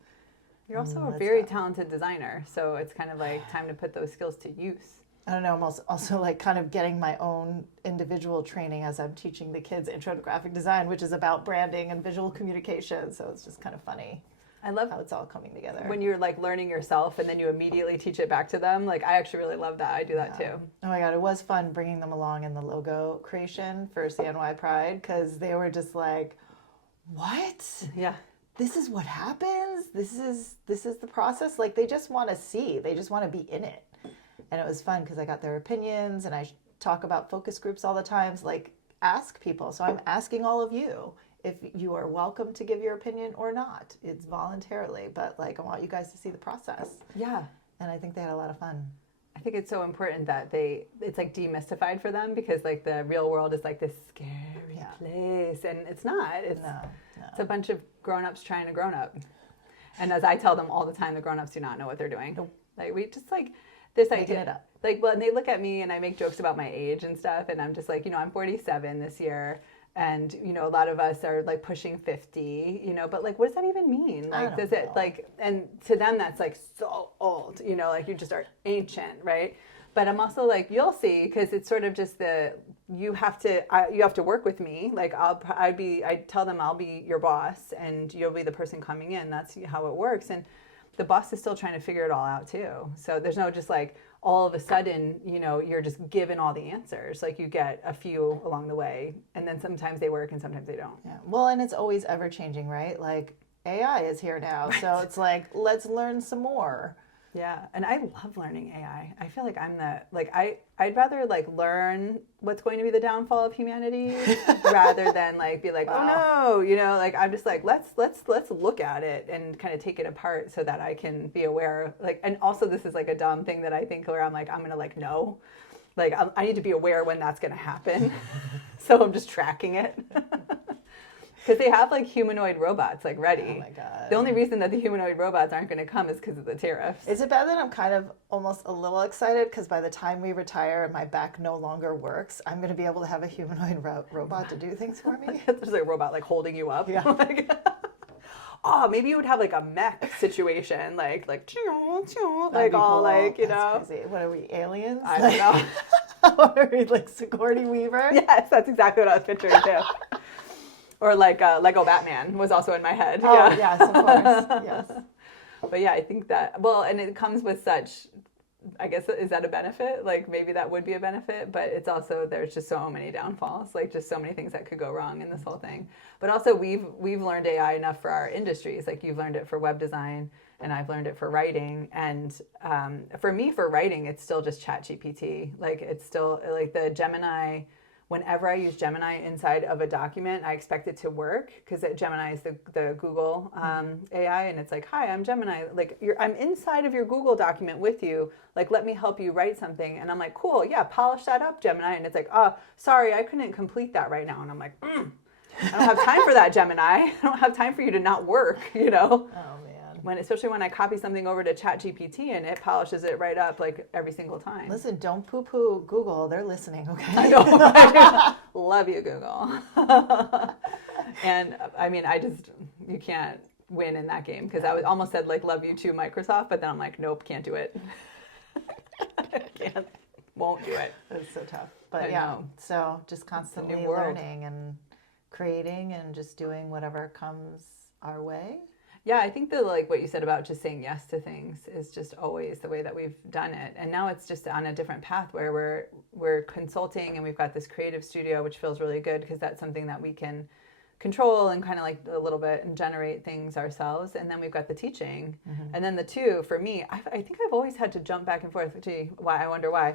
You're also a very talented designer. So it's kind of time to put those skills to use. I don't know, I'm also kind of getting my own individual training as I'm teaching the kids intro to graphic design, which is about branding and visual communication. So it's just kind of funny. I love how it's all coming together. When you're learning yourself and then you immediately teach it back to them. I actually really love that. I do that too. Oh my God, it was fun bringing them along in the logo creation for CNY Pride, because they were just like, what? Yeah. This is what happens? This is the process? They just want to see. They just want to be in it. And it was fun because I got their opinions, and I talk about focus groups all the time. Ask people. So I'm asking all of you if you are welcome to give your opinion or not. It's voluntarily, but I want you guys to see the process. Yeah. And I think they had a lot of fun. I think it's so important that it's demystified for them, because the real world is this scary place, and it's not. It's a bunch of grown-ups trying to grown up. And as I tell them all the time, the grown-ups do not know what they're doing. Nope. We just this Making idea. it up. And they look at me and I make jokes about my age and stuff, and I'm just I'm 47 this year. And, you know, a lot of us are like pushing 50, you know, but like, what does that even mean? Like, does it like, and to them, that's like so old, you know, like you just are ancient, right? But I'm also like, you'll see, because it's sort of just you have to work with me. Like I tell them I'll be your boss and you'll be the person coming in. That's how it works. And the boss is still trying to figure it all out too. So there's no just like, all of a sudden, you know, you're just given all the answers. Like you get a few along the way, and then sometimes they work and sometimes they don't. Yeah. Well, and it's always ever changing, right? Like AI is here now, right. So it's like, let's learn some more. Yeah, and I love learning AI. I feel like I'd rather like learn what's going to be the downfall of humanity rather than like be like, wow. Oh no, you know, like I'm just like let's look at it and kind of take it apart so that I can be aware. Like, and also this is like a dumb thing that I think where I'm like I'm gonna like know, like I need to be aware when that's gonna happen, so I'm just tracking it. Because they have like humanoid robots like ready. Oh my God. The only reason that the humanoid robots aren't going to come is because of the tariffs. Is it bad that I'm kind of almost a little excited because by the time we retire and my back no longer works, I'm going to be able to have a humanoid robot to do things for me? There's like a robot like holding you up. Yeah. Like, oh, maybe you would have like a mech situation, like all cool. like you That's know. Crazy. What are we, aliens? I don't know. What are we, like Sigourney Weaver? Yes, that's exactly what I was picturing too. Or like Lego Batman was also in my head. Oh, yeah. Yes, of course. Yes. But yeah, I think that, well, and it comes with such, I guess, is that a benefit? Like maybe that would be a benefit, but it's also, there's just so many downfalls, like just so many things that could go wrong in this whole thing. But also we've learned AI enough for our industries. Like you've learned it for web design and I've learned it for writing. And for me, for writing, it's still just ChatGPT. Like it's still like the Gemini. Whenever I use Gemini inside of a document, I expect it to work because Gemini is the Google AI, and it's like, "Hi, I'm Gemini. Like, I'm inside of your Google document with you. Like, let me help you write something." And I'm like, "Cool, yeah, polish that up, Gemini." And it's like, "Oh, sorry, I couldn't complete that right now." And I'm like, I don't have time for that, Gemini. I don't have time for you to not work, you know? Oh, man. Especially when I copy something over to ChatGPT and it polishes it right up like every single time. Listen, don't poo-poo Google. They're listening, okay? I know. I love you, Google. And I mean, you can't win in that game because I almost said like, love you too, Microsoft, but then I'm like, nope, can't do it. Won't do it. It's so tough. But yeah, so just constantly learning and creating and just doing whatever comes our way. Yeah, I think that like what you said about just saying yes to things is just always the way that we've done it. And now it's just on a different path where we're consulting and we've got this creative studio, which feels really good because that's something that we can control and kind of like a little bit and generate things ourselves. And then we've got the teaching. Mm-hmm. And then the two, for me, I think I've always had to jump back and forth. Gee, why? I wonder why.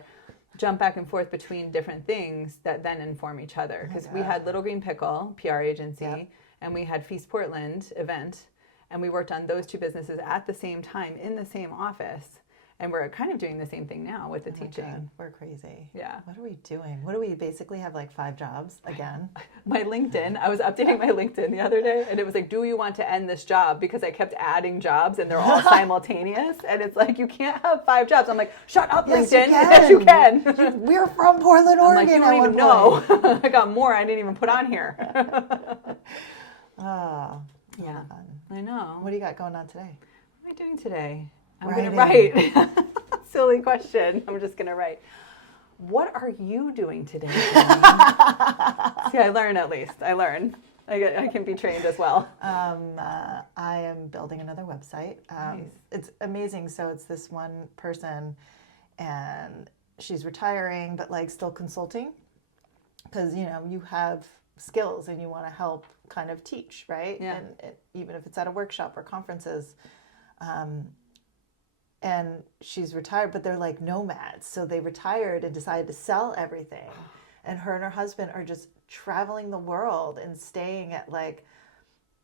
Jump back and forth between different things that then inform each other. Because we had Little Green Pickle, PR agency, and we had Feast Portland event. And we worked on those two businesses at the same time in the same office. And we're kind of doing the same thing now with the teaching. God, we're crazy. Yeah. What are we doing? What do we basically have like 5 jobs again? My LinkedIn, I was updating my LinkedIn the other day and it was like, do you want to end this job? Because I kept adding jobs and they're all simultaneous. And it's like, you can't have 5 jobs. I'm like, shut up, yes, LinkedIn. Yes, you can. We're from Portland, Oregon. I'm like, you don't even know. I got more I didn't even put on here. Oh. Yeah, I know. What do you got going on today? What am I doing today? I'm going to write. Silly question. I'm just going to write. What are you doing today? See, I learn at least. I learn. I can be trained as well. I am building another website. Nice. It's amazing. So it's this one person, and she's retiring, but like still consulting, because you have skills and you want to help kind of teach, right? Yeah. And even if it's at a workshop or conferences, and she's retired, but they're like nomads. So they retired and decided to sell everything. And her husband are just traveling the world and staying at like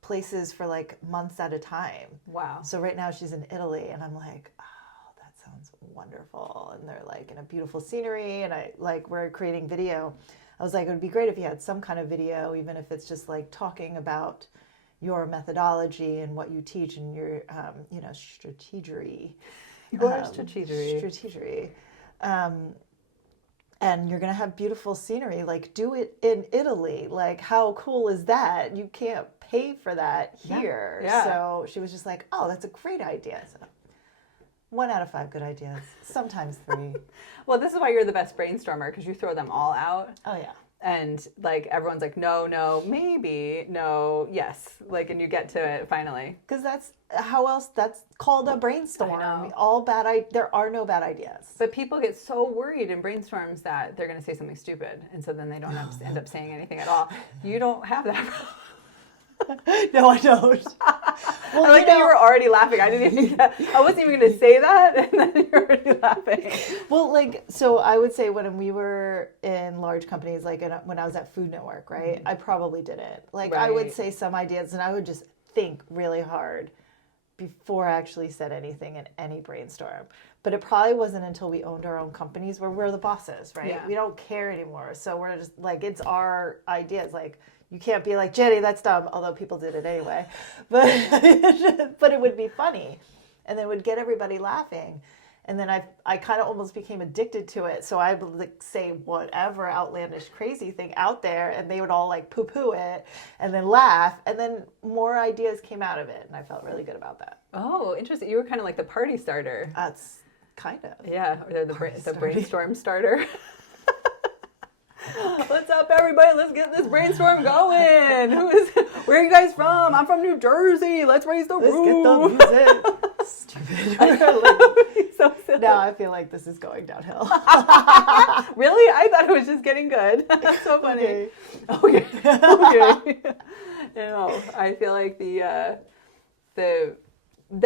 places for like months at a time. Wow. So right now she's in Italy and I'm like, oh, that sounds wonderful. And they're like in a beautiful scenery and we're creating video. I was like, it would be great if you had some kind of video, even if it's just like talking about your methodology and what you teach and your, strategery. Your strategery. Strategery. and you're going to have beautiful scenery. Like, do it in Italy. Like, how cool is that? You can't pay for that here. Yeah. So she was just like, oh, that's a great idea. So 1 out of 5 good ideas, sometimes 3. Well, this is why you're the best brainstormer, because you throw them all out. Oh, yeah. And like everyone's like, no, maybe, no, yes. Like, and you get to it finally. Because that's how else, that's called a brainstorm. I know. There are no bad ideas. But people get so worried in brainstorms that they're going to say something stupid. And so then they don't end up saying anything at all. You don't have that problem. No, I don't. Well, I like that you were already laughing. I wasn't even going to say that, and then you're already laughing. Well, like, so I would say when we were in large companies, like when I was at Food Network, right, I probably didn't. Like, I would say some ideas, and I would just think really hard before I actually said anything in any brainstorm. But it probably wasn't until we owned our own companies where we're the bosses, right? Yeah. We don't care anymore. So we're just like, it's our ideas. Like, you can't be like, Jenny, that's dumb, although people did it anyway. But but it would be funny. And then would get everybody laughing. And then I kind of almost became addicted to it. So I would like say whatever outlandish crazy thing out there, and they would all like poo-poo it and then laugh. And then more ideas came out of it. And I felt really good about that. Oh, interesting. You were kind of like the party starter. That's kind of. Yeah, or the brainstorm starter. What's up, everybody? Let's get this brainstorm going. Where are you guys from? I'm from New Jersey. Let's raise the roof. Let's get the music. Stupid. So silly. Now I feel like this is going downhill. Really? I thought it was just getting good. That's so funny. Okay. You know, I feel like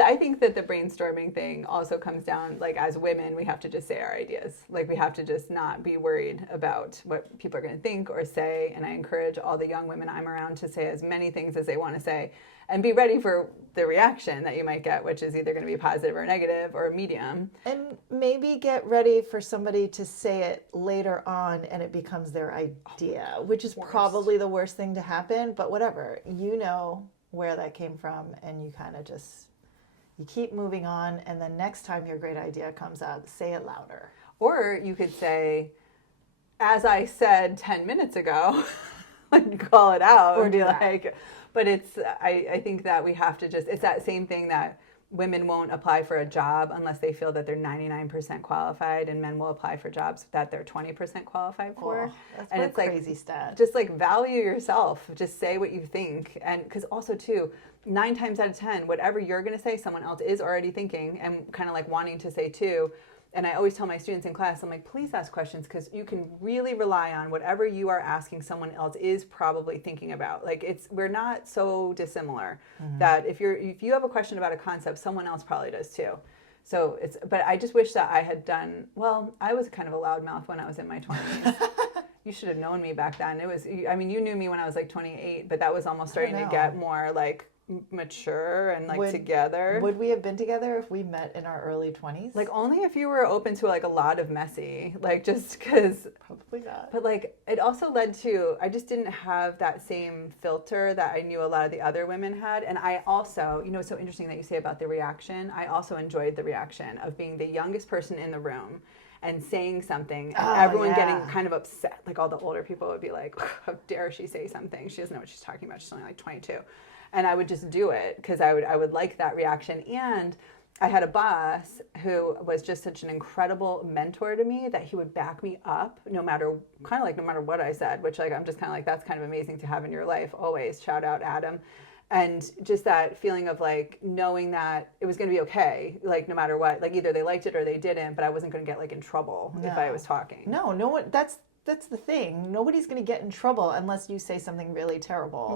I think that the brainstorming thing also comes down, like, as women, we have to just say our ideas. Like, we have to just not be worried about what people are going to think or say. And I encourage all the young women I'm around to say as many things as they want to say and be ready for the reaction that you might get, which is either going to be positive or negative or medium. And maybe get ready for somebody to say it later on and it becomes their idea, which is probably the worst thing to happen. But whatever, you know where that came from, and you kind of just... You keep moving on, and then next time your great idea comes up, say it louder. Or you could say, as I said 10 minutes ago, like, call it out. Or do that. But I think that we have to just, it's that same thing that women won't apply for a job unless they feel that they're 99% qualified, and men will apply for jobs that they're 20% qualified for. That's and a it's crazy stat. Just like value yourself. Just say what you think. And because also too, 9 times out of 10, whatever you're going to say, someone else is already thinking and kind of like wanting to say too. And I always tell my students in class, I'm like, please ask questions, because you can really rely on whatever you are asking someone else is probably thinking about. Like, we're not so dissimilar that if you have a question about a concept, someone else probably does too. So but I just wish that I had done, well, I was kind of a loudmouth when I was in my 20s. You should have known me back then. You knew me when I was like 28, but that was almost starting to get more like mature and like together. Would we have been together if we met in our early 20s? Like, only if you were open to like a lot of messy, like, just because. Probably not. But like, it also led to, I just didn't have that same filter that I knew a lot of the other women had. And I also, it's so interesting that you say about the reaction. I also enjoyed the reaction of being the youngest person in the room and saying something, and everyone getting kind of upset. Like, all the older people would be like, how dare she say something? She doesn't know what she's talking about. She's only like 22. And I would just do it because I would like that reaction. And I had a boss who was just such an incredible mentor to me, that he would back me up no matter what I said, which, like, I'm just kind of like, that's kind of amazing to have in your life always. Shout out Adam. And just that feeling of like knowing that it was going to be okay, like, no matter what, like, either they liked it or they didn't, but I wasn't going to get like in trouble if I was talking. No one. That's the thing. Nobody's going to get in trouble unless you say something really terrible,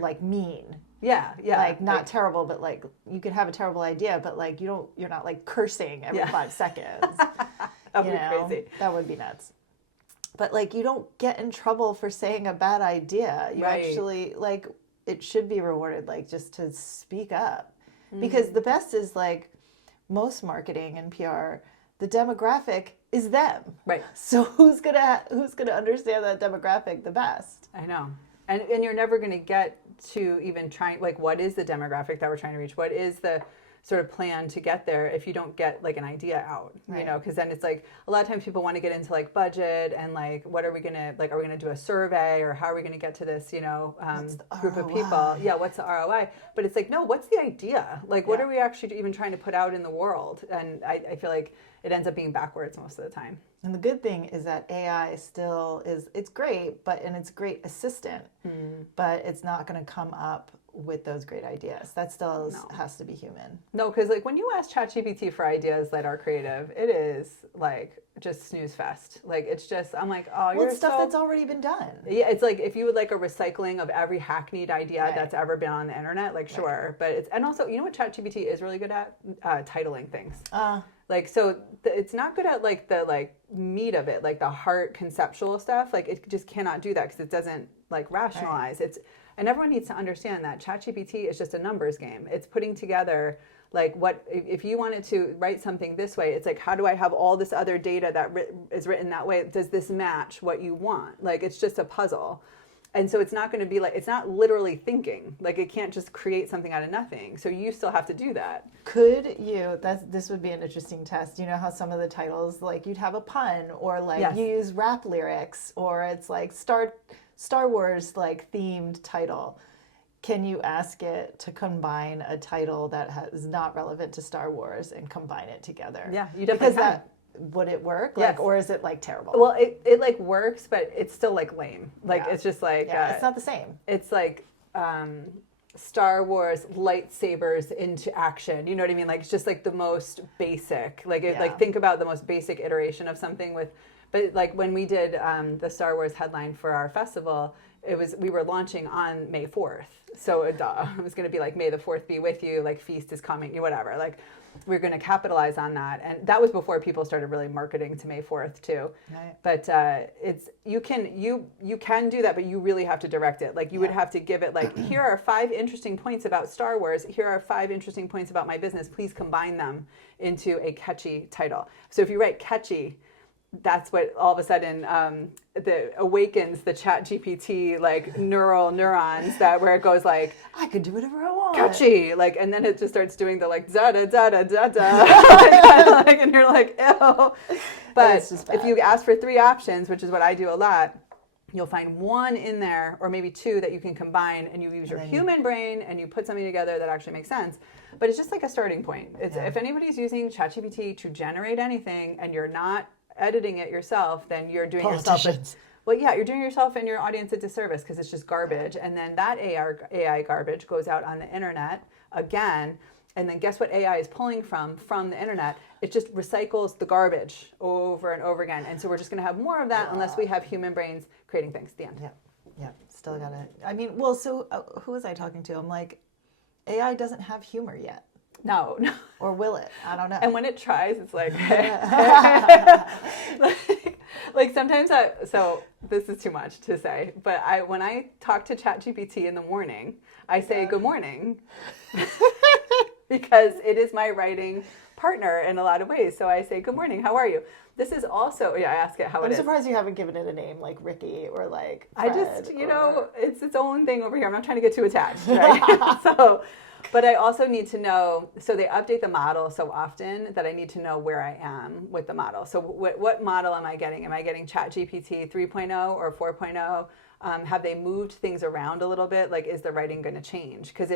like mean. Yeah. Like, not terrible, but like, you could have a terrible idea, but like, you're not like cursing every 5 seconds. That would be crazy. That would be nuts. But like, you don't get in trouble for saying a bad idea. You actually, like, it should be rewarded, like, just to speak up. Because the best is, like, most marketing and PR, the demographic is them. Right. So who's gonna understand that demographic the best? I know. And you're never going to get to even trying, like, what is the demographic that we're trying to reach? What is the sort of plan to get there if you don't get like an idea out, Right. you know, because then it's like a lot of times people want to get into like budget and like what are we gonna like, are we gonna do a survey or how are we gonna get to this, you know, group of people? Yeah, what's the ROI? But it's like, no, what's the idea? Like what are we actually even trying to put out in the world? And I feel like it ends up being backwards most of the time. And the good thing is that AI still it's great, and it's a great assistant, but it's not going to come up with those great ideas. That still has to be human. No, because like when you ask ChatGPT for ideas that are creative, it is like just snooze fest. Like it's just, I'm like, oh, Well, it's stuff that's already been done. Yeah, it's like if you would like a recycling of every hackneyed idea that's ever been on the internet, like sure. But it's, and also, you know what ChatGPT is really good at? Titling things. Like, so it's not good at like the like meat of it, like the heart conceptual stuff. Like it just cannot do that because it doesn't like rationalize. Right. And everyone needs to understand that ChatGPT is just a numbers game. It's putting together like what, if you wanted to write something this way, it's like, how do I have all this other data that is written that way? Does this match what you want? Like, it's just a puzzle. And so it's not going to be like, it's not literally thinking. Like it can't just create something out of nothing. So you still have to do that. Could you, this would be an interesting test. You know how some of the titles, like you'd have a pun or like you use rap lyrics or it's like Star Wars like themed title. Can you ask it to combine a title that is not relevant to Star Wars and combine it together? Yeah, you definitely can. Would it work? Like, or is it like terrible? Well, it like works, but it's still like lame. Like it's just like it's not the same. It's like Star Wars lightsabers into action. You know what I mean? Like it's just like the most basic. Like like think about the most basic iteration of something with. But like when we did the Star Wars headline for our festival, we were launching on May 4th. So it was going to be like, May the 4th be with you, like feast is coming, whatever. Like we're going to capitalize on that. And that was before people started really marketing to May 4th too. Right. But you can do that, but you really have to direct it. Like you would have to give it like, here are 5 interesting points about Star Wars. Here are 5 interesting points about my business. Please combine them into a catchy title. So if you write catchy, that's what all of a sudden awakens the ChatGPT like neurons where it goes like, I could do whatever I want. Catchy, like, and then it just starts doing the like da da da da da da, like, and you're like, ew. But if you ask for 3 options, which is what I do a lot, you'll find 1 in there or maybe 2 that you can combine, and you use your human brain and you put something together that actually makes sense. But it's just like a starting point. If anybody's using ChatGPT to generate anything and you're not editing it yourself, then you're doing yourself you're doing yourself and your audience a disservice because it's just garbage. And then that AI garbage goes out on the internet again, and then guess what AI is pulling from the internet? It just recycles the garbage over and over again. And so we're just going to have more of that unless we have human brains creating things. The end. Yeah, still got it. I mean, well, so who was I talking to? I'm like, AI doesn't have humor yet. No. Or will it? I don't know. And when it tries, it's like, like sometimes so this is too much to say, but when I talk to ChatGPT in the morning, I say good morning because it is my writing partner in a lot of ways. So I say, good morning, how are you? This is also, I ask it how it is. I'm surprised you haven't given it a name like Ricky or like Fred. I just, it's its own thing over here. I'm not trying to get too attached, right? But I also need to know, so they update the model so often that I need to know where I am with the model. So what model am I getting? Am I getting ChatGPT 3.0 or 4.0? Have they moved things around a little bit? Like, is the writing going to change? Because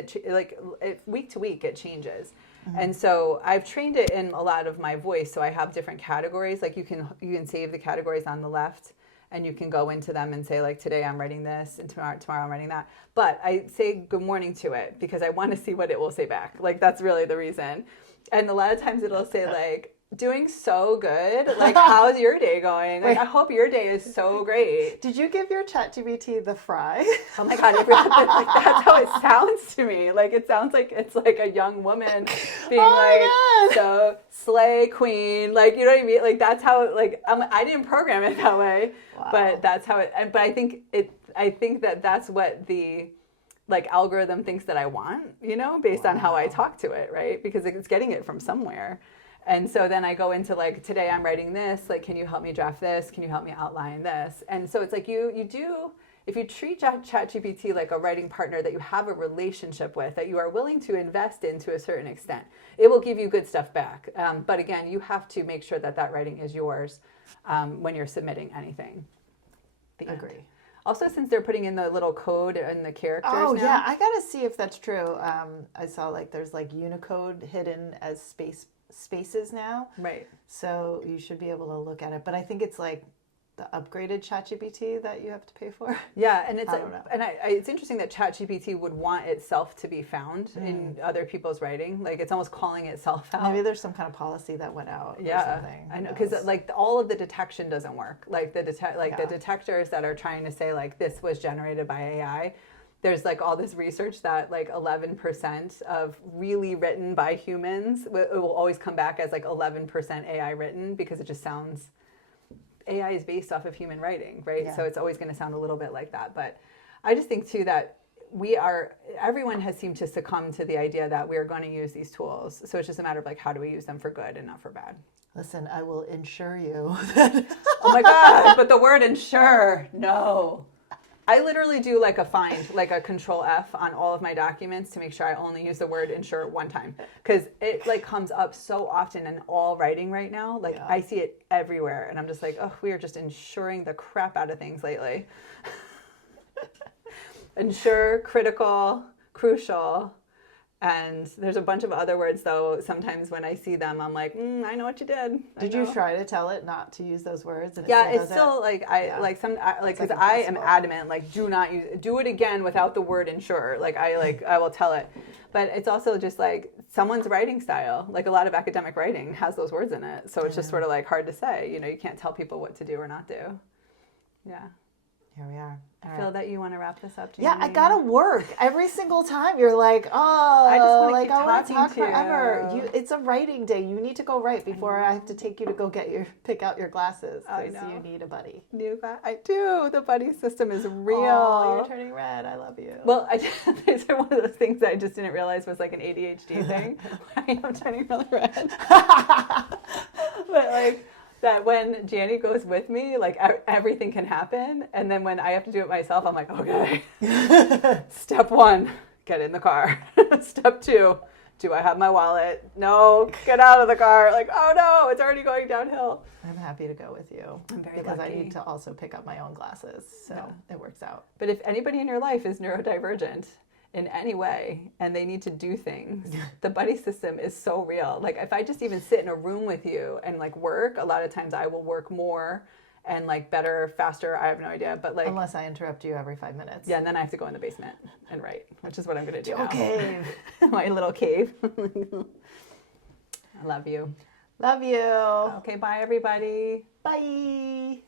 week to week, it changes. Mm-hmm. And so I've trained it in a lot of my voice. So I have different categories. Like you can save the categories on the left, and you can go into them and say, like, today I'm writing this, and tomorrow I'm writing that. But I say good morning to it because I want to see what it will say back. Like, that's really the reason. And a lot of times it'll say, like, doing so good. Like, how's your day going? Like, I hope your day is so great. Did you give your ChatGPT the fry? Oh my God, like, that's how it sounds to me. Like, it sounds like it's like a young woman being so slay queen. Like, you know what I mean? Like, that's how, like, I didn't program it that way, but that's how but I think that's what the like algorithm thinks that I want, based on how I talk to it, right? Because it's getting it from somewhere. And so then I go into like, today I'm writing this, like, can you help me draft this? Can you help me outline this? And so it's like you do, if you treat ChatGPT like a writing partner that you have a relationship with, that you are willing to invest in to a certain extent, it will give you good stuff back. But again, you have to make sure that that writing is yours when you're submitting anything. Agree. Also, since they're putting in the little code and the characters Oh, now. yeah. I got to see if that's true. I saw like there's like Unicode hidden as spaces now. Right. So you should be able to look at it. But I think it's like the upgraded ChatGPT that you have to pay for. Yeah, and it's I don't know. and it's interesting that ChatGPT would want itself to be found in other people's writing. Like it's almost calling itself out. Maybe there's some kind of policy that went out. Yeah, or something. I know, Who because knows? like all of the detection doesn't work. Like the Yeah. detectors that are trying to say like this was generated by AI. There's like all this research that like 11% of really written by humans, it will always come back as like 11% AI written, because it just sounds, AI is based off of human writing, right? Yeah. So it's always going to sound a little bit like that. But I just think too that everyone has seemed to succumb to the idea that we're going to use these tools. So it's just a matter of like, how do we use them for good and not for bad? Listen, I will ensure you that. Oh my God, but the word ensure, no. I literally do like a find, like a control F on all of my documents to make sure I only use the word ensure one time. Because it like comes up so often in all writing right now. Like Yeah. I see it everywhere and I'm just like, oh, we are just ensuring the crap out of things lately. Ensure, critical, crucial. And there's a bunch of other words though. Sometimes when I see them, I'm like, I know what you did. Did you try to tell it not to use those words? And Yeah, it's does still it? like because like I am impossible. adamant, like do it again without the word ensure. I will tell it, but it's also just like someone's writing style. Like a lot of academic writing has those words in it, so it's just sort of like hard to say. You know, you can't tell people what to do or not do. Yeah. Here we are. I feel that you want to wrap this up, Jamie. Yeah, I gotta work every single time. You're like, oh, I just wanna like keep I want to talking talk to you. forever. It's a writing day. You need to go write before I have to take you to go pick out your glasses. I Because know. you need a buddy. I do. The buddy system is real. Oh, you're turning red. I love you. Well, it's one of those things that I just didn't realize was like an ADHD thing. I am turning really red. But like that when Janny goes with me, like everything can happen. And then when I have to do it myself, I'm like, okay. Step 1, get in the car. Step 2, do I have my wallet? No, get out of the car. Like, oh no, it's already going downhill. I'm happy to go with you. I'm very because lucky. I need to also pick up my own glasses. So it works out. But if anybody in your life is neurodivergent in any way and they need to do things, the buddy system is so real. Like if I just even sit in a room with you and like work, a lot of times I will work more and like better, faster. I have no idea, but like Unless I interrupt you every 5 minutes. yeah, and then I have to go in the basement and write, which is what I'm gonna do now. Okay. My little cave. I love you. Love you. Okay, bye everybody. Bye.